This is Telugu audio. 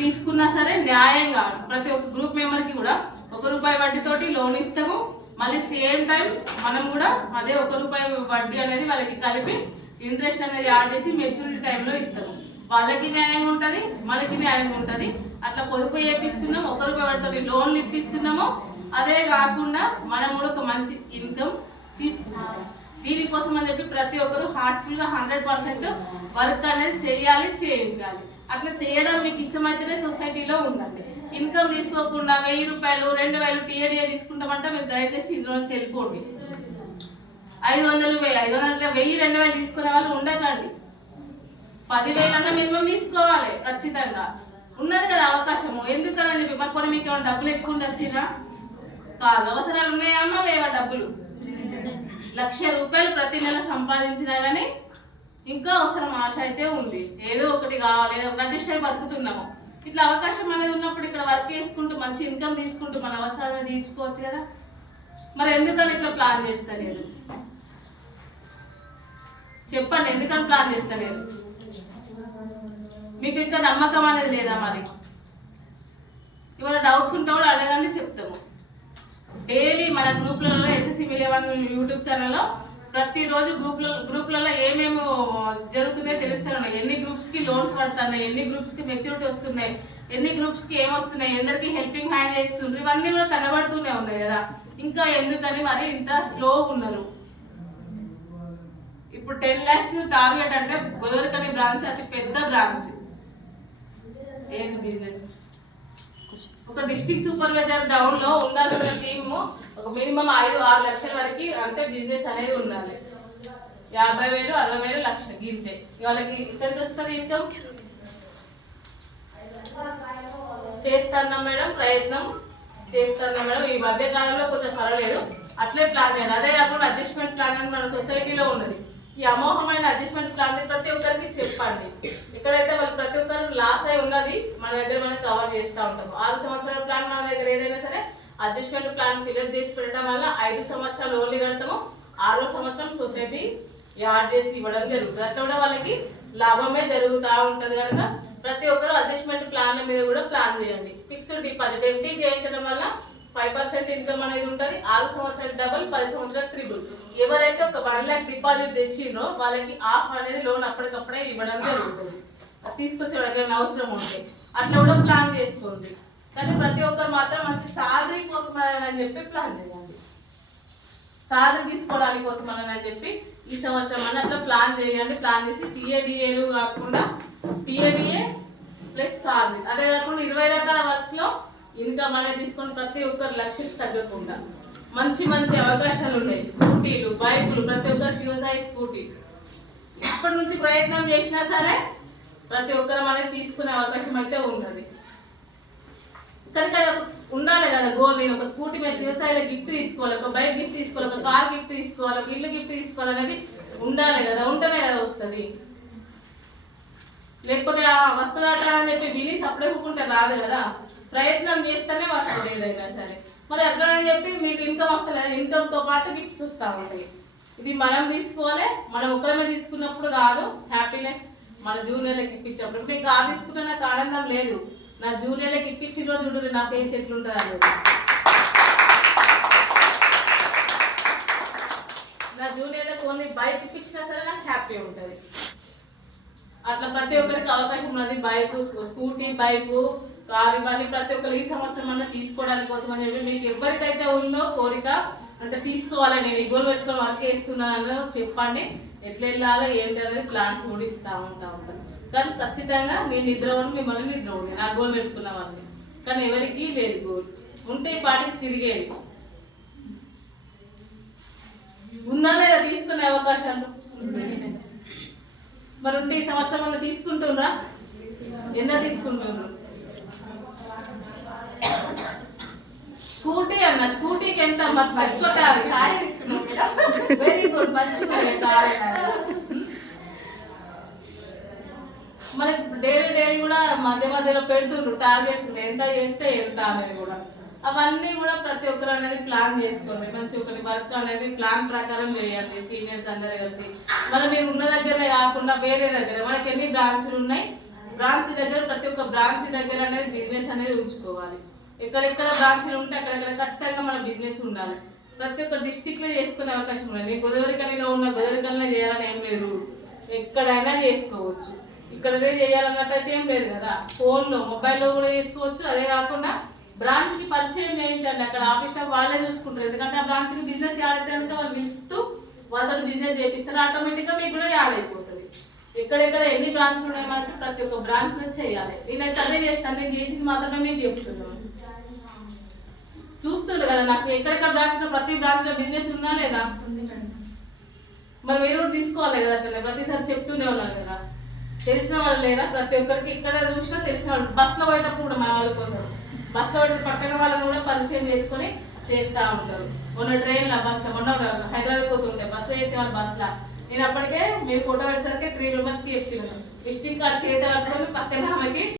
తీసుకున్నా సరే న్యాయంగా ప్రతి ఒక్క గ్రూప్ మెంబర్కి కూడా ₹1 వడ్డీతోటి లోన్ ఇస్తాము. మళ్ళీ సేమ్ టైం మనం కూడా అదే ₹1 వడ్డీ అనేది వాళ్ళకి కలిపి ఇంట్రెస్ట్ అనేది యాడ్ చేసి మెచ్యూరిటీ టైంలో ఇస్తాము. వాళ్ళకి న్యాయంగా ఉంటుంది, మనకి న్యాయంగా ఉంటుంది. అట్లా పొదుపు చేపిస్తున్నాం, ₹1 వడ్డీతోటి లోన్లు ఇప్పిస్తున్నాము. అదే కాకుండా మనం కూడా ఒక మంచి ఇన్కమ్ తీసుకుంటాము. దీనికోసం అని చెప్పి ప్రతి ఒక్కరు హార్ట్ఫుల్గా 100% వర్క్ అనేది చేయాలి, చేయించాలి. అట్లా చేయడం మీకు ఇష్టమైతేనే సొసైటీలో ఉండండి. ఇన్కమ్ తీసుకోకుండా ₹1000, ₹2000 టీఏడీఏ తీసుకుంటామంటే మీరు దయచేసి ఇందులో నుంచి వెళ్ళిపోండి. 500, 1000, 2000 తీసుకునే వాళ్ళు ఉండకండి. 10,000 అన్నా మినిమం తీసుకోవాలి ఖచ్చితంగా. ఉన్నది కదా అవకాశము, ఎందుకని చెప్పి మరి కొన్ని మీకు ఏమైనా డబ్బులు ఎక్కువ వచ్చినా కాదు, అవసరాలు ఉన్నాయమ్మా లేవా డబ్బులు. ₹1,00,000 ప్రతి నెల సంపాదించినా కానీ ఇంకా అవసరం ఆశ అయితే ఉంది. ఏదో ఒకటి కావాలి, ఏదో అడ్జస్ట్ అయి బతుకుతున్నాము. ఇట్లా అవకాశం అనేది ఉన్నప్పుడు ఇక్కడ వర్క్ చేసుకుంటూ మంచి ఇన్కమ్ తీసుకుంటూ మన అవసరాలను తీర్చుకోవచ్చు కదా. మరి ఎందుకని ఇట్లా ప్లాన్ చేస్తలేదు చెప్పండి, ఎందుకని ప్లాన్ చేస్తలేదు? మీకు ఇంకా నమ్మకం అనేది లేదా? మరి ఇవాళ డౌట్స్ ఉంటే కూడా అడగండి, చెప్తాము. డైలీ మన గ్రూప్లలో SSC Milia1 యూట్యూబ్ ఛానల్లో ప్రతిరోజు గ్రూప్లలో ఏమేమి జరుగుతున్నాయో తెలుస్తున్నాయి. ఎన్ని గ్రూప్స్కి లోన్స్ పడుతున్నాయి, ఎన్ని గ్రూప్స్కి మెచ్యూరిటీ వస్తున్నాయి, ఎన్ని గ్రూప్స్కి ఏమొస్తున్నాయి, ఎందరికి హెల్పింగ్ హ్యాండ్ చేస్తుండ్రు, ఇవన్నీ కూడా కనబడుతూనే ఉన్నాయి కదా. ఇంకా ఎందుకని మరి ఇంత స్లోగా ఉన్నారు? ఇప్పుడు 10 lakhs టార్గెట్ అంటే గోదావరికని బ్రాంచ్ అతి పెద్ద బ్రాంచ్. ఏంటి బిజినెస్? ఒక డిస్ట్రిక్ట్ సూపర్వైజర్ డౌన్ లో ఉండాల్సిన టీమ్ ఒక మినిమం 5-6 లక్షల వరకు అంటే బిజినెస్ అనేది ఉండాలి. 50,000, 60,000, లక్ష గింతే. వాళ్ళకి ఇక్కడ వస్తుంది ఇన్కమ్. చేస్తాను మేడం, ప్రయత్నం చేస్తాను మేడం. ఈ మధ్య కాలంలో కొంచెం పర్వాలేదు, అట్లే ప్లాన్ చేయాలి. అదే కాకుండా అడ్జస్ట్మెంట్ ప్లాన్ అని మన సొసైటీలో ఉన్నది. ఈ అమోఘమైన అడ్జస్ట్మెంట్ ప్లాన్ ప్రతి ఒక్కరికి చెప్పండి. ఇక్కడైతే వాళ్ళు ప్రతి ఒక్కరు లాస్ అయి ఉన్నది మన దగ్గర మనం కవర్ చేస్తూ ఉంటాము. 6 సంవత్సరాల ప్లాన్ మన దగ్గర ఏదైనా సరే అడ్జస్ట్మెంట్ ప్లాన్ ఫిలప్ చేసి పెట్టడం వల్ల 5 సంవత్సరాలు ఓన్లీ కడతాము. 6వ సంవత్సరం సొసైటీ యాడ్ చేసి ఇవ్వడం జరుగుతుంది. అట్లా కూడా వాళ్ళకి లాభమే జరుగుతూ ఉంటుంది కనుక ప్రతి ఒక్కరు అడ్జస్ట్మెంట్ ప్లాన్ల మీద కూడా ప్లాన్ చేయండి. ఫిక్స్డ్ డిపాజిట్ FD చేయించడం వల్ల 5% ఇన్కమ్ అనేది ఉంటుంది. 6 సంవత్సరాలు డబుల్, 10 సంవత్సరాలు ట్రిపుల్. ఎవరైతే ఒక 1 lakh డిపాజిట్ తెచ్చిండ్రో వాళ్ళకి హాఫ్ అనేది లోన్ అప్పటికప్పుడే ఇవ్వడం జరుగుతుంది. తీసుకొచ్చే వాళ్ళకి అవసరం ఉంటే అట్లా కూడా ప్లాన్ చేసుకోండి. కానీ ప్రతి ఒక్కరు మాత్రం మంచి శాలరీ కోసం అని చెప్పి ప్లాన్ చేయండి. శాలరీ తీసుకోవడానికి కోసం అని చెప్పి ఈ సంవత్సరం అని అట్లా ప్లాన్ చేయండి. ప్లాన్ చేసి టీఏడిఏలు కాకుండా టీఏడిఏ ప్లస్ శాలరీ, అదే కాకుండా 20 రకాల వర్క్స్ లో ఇన్కమ్ అనేది తీసుకొని ప్రతి ఒక్కరు లక్ష్యం తగ్గకుండా మంచి మంచి అవకాశాలు ఉన్నాయి. స్కూటీలు, బైకులు, ప్రతి ఒక్కరు శివసాయి స్కూటీ ఇప్పటి నుంచి ప్రయత్నం చేసినా సరే ప్రతి ఒక్కరు అనేది తీసుకునే అవకాశం అయితే ఉంటుంది. కనుక ఉండాలి కదా గోల్. నేను ఒక స్కూటీ మీద శివసాయిలో గిఫ్ట్ తీసుకోవాలి, ఒక బైక్ గిఫ్ట్ తీసుకోవాలి, ఒక కార్ గిఫ్ట్ తీసుకోవాలి, ఒక ఇల్లు గిఫ్ట్ తీసుకోవాలి అనేది ఉండాలి కదా. ఉంటేనే కదా వస్తుంది. లేకపోతే వస్తుందట అని చెప్పి విని సపడకుంటే రాదు కదా. ప్రయత్నం చేస్తేనే వస్తుంది ఏదైనా సరే. మరి అట్లా అని చెప్పి మీకు ఇన్కమ్ వస్తలేదు, ఇన్కమ్తో పాటు గిఫ్ట్స్ వస్తూ ఉంటాయి. ఇది మనం తీసుకోవాలి. మనం ఒక్కరమే తీసుకున్నప్పుడు కాదు హ్యాపీనెస్, మన జూనియర్లకు ఇప్పించినప్పుడు. నేను కార్ తీసుకుంటే నాకు ఆనందం లేదు, నా జూనియర్లకు ఇప్పించిన రోజు చూడండి నా ఫేస్ ఎట్లుంటుంది అనేది. నా జూనియర్లకు ఓన్లీ బైక్ ఇప్పించినా సరే నాకు హ్యాపీ ఉంటుంది. అట్లా ప్రతి ఒక్కరికి అవకాశం ఉన్నది. బైక్, స్కూటీ, బైకు, కారు ఇవన్నీ ప్రతి ఒక్కరు ఈ సంవత్సరం అన్నా తీసుకోవడానికి కోసం అని చెప్పి మీకు ఎవరికైతే ఉందో కోరిక అంటే తీసుకోవాలి, నేను ఈ గోల్ పెట్టుకొని వర్క్ చేస్తున్నాను అన్నది చెప్పండి. ఎట్లా వెళ్ళాలో ఏంటి అనేది ప్లాన్స్ కూడా ఇస్తూ ఉంటాను. కానీ ఖచ్చితంగా నేను నిద్రపోను, మిమ్మల్ని నిద్రపోను, నా గోల్ పెట్టుకున్న వాళ్ళని. కానీ ఎవరికి లేదు గోల్. ఉంటే ఈ పాటికి తిరిగేది ఉందా లేదా తీసుకునే అవకాశాలు మరి ఉంటే ఈ సంవత్సరం అన్న తీసుకుంటున్నారా? ఎంత తీసుకుంటున్నారు? స్కూటీ అన్న, స్కూటీకి ఎంత కొట్టారు? వెరీ గుడ్, మంచిగా మనకి డైలీ కూడా మధ్య మధ్యలో పెడుతుండ్రు టార్గెట్స్, ఎంత చేస్తే ఎంత అనేది కూడా. అవన్నీ కూడా ప్రతి ఒక్కరు అనేది ప్లాన్ చేసుకోండి. మంచి ఒకటి వర్క్ అనేది ప్లాన్ ప్రకారం చేయండి సీనియర్స్ అందరూ కలిసి. మళ్ళీ మీరు ఉన్న దగ్గరే కాకుండా వేరే దగ్గర మనకి ఎన్ని బ్రాంచ్లు ఉన్నాయి, బ్రాంచ్ దగ్గర ప్రతి ఒక్క బ్రాంచ్ దగ్గర అనేది బిజినెస్ అనేది ఉంచుకోవాలి. ఎక్కడెక్కడ బ్రాంచ్లు ఉంటే అక్కడక్కడ ఖచ్చితంగా మన బిజినెస్ ఉండాలి. ప్రతి ఒక్క డిస్టిక్లో చేసుకునే అవకాశం ఉంది. గోదావరిఖనిలో ఉన్న గోదావరిఖనిలో చేయాలని ఏం లేదు, ఎక్కడైనా చేసుకోవచ్చు. ఇక్కడదే చేయాలన్నట్టయితే ఏం లేదు కదా, ఫోన్లో మొబైల్లో కూడా చేసుకోవచ్చు. అదే కాకుండా బ్రాంచ్కి పరిచయం చేయించండి, అక్కడ ఆఫీస్ స్టాఫ్ వాళ్ళే చూసుకుంటారు. ఎందుకంటే ఆ బ్రాంచ్కి బిజినెస్ యాడ్ అయితే కనుక వాళ్ళు పిలుస్తూ వాళ్ళతో బిజినెస్ చేపిస్తారు, ఆటోమేటిక్గా మీకు కూడా యాడ్ అయిపోతుంది. ఎక్కడెక్కడ ఎన్ని బ్రాంచ్లు ఉన్నాయి మనకి ప్రతి ఒక్క బ్రాంచ్లో చేయాలి. నేనైతే అదే చేస్తాను, నేను చేసింది మాత్రమే మీకు చెప్తున్నాను. చూస్తున్నారు కదా నాకు ఎక్కడెక్కడ బ్రాంచ్లో ప్రతి బ్రాంచ్లో బిజినెస్ ఉందా లేదా, మరి మీరు కూడా తీసుకోవాలి కదా. అట్లనే ప్రతిసారి చెప్తూనే ఉన్నారు కదా, తెలిసిన వాళ్ళు లేదా ప్రతి ఒక్కరికి ఇక్కడ చూసినా తెలిసిన వాళ్ళు. బస్సులో పోయేటప్పుడు కూడా మన వాళ్ళు పోతారు, బస్సులో పోయేటప్పుడు పక్కన వాళ్ళని కూడా పరిచయం చేసుకొని చేస్తూ ఉంటారు. మొన్న ట్రైన్లో బస్సులో మొన్న హైదరాబాద్ పోతుంటే బస్సులో చేసేవాళ్ళు. బస్సులో నేను అప్పటికే మీరు ఫోటో పెట్టేసరికి 3 మెంబర్స్కి చెప్తున్నాను, విజిటింగ్ కార్డ్ చేత కట్టుకొని పక్కన ఆమెకి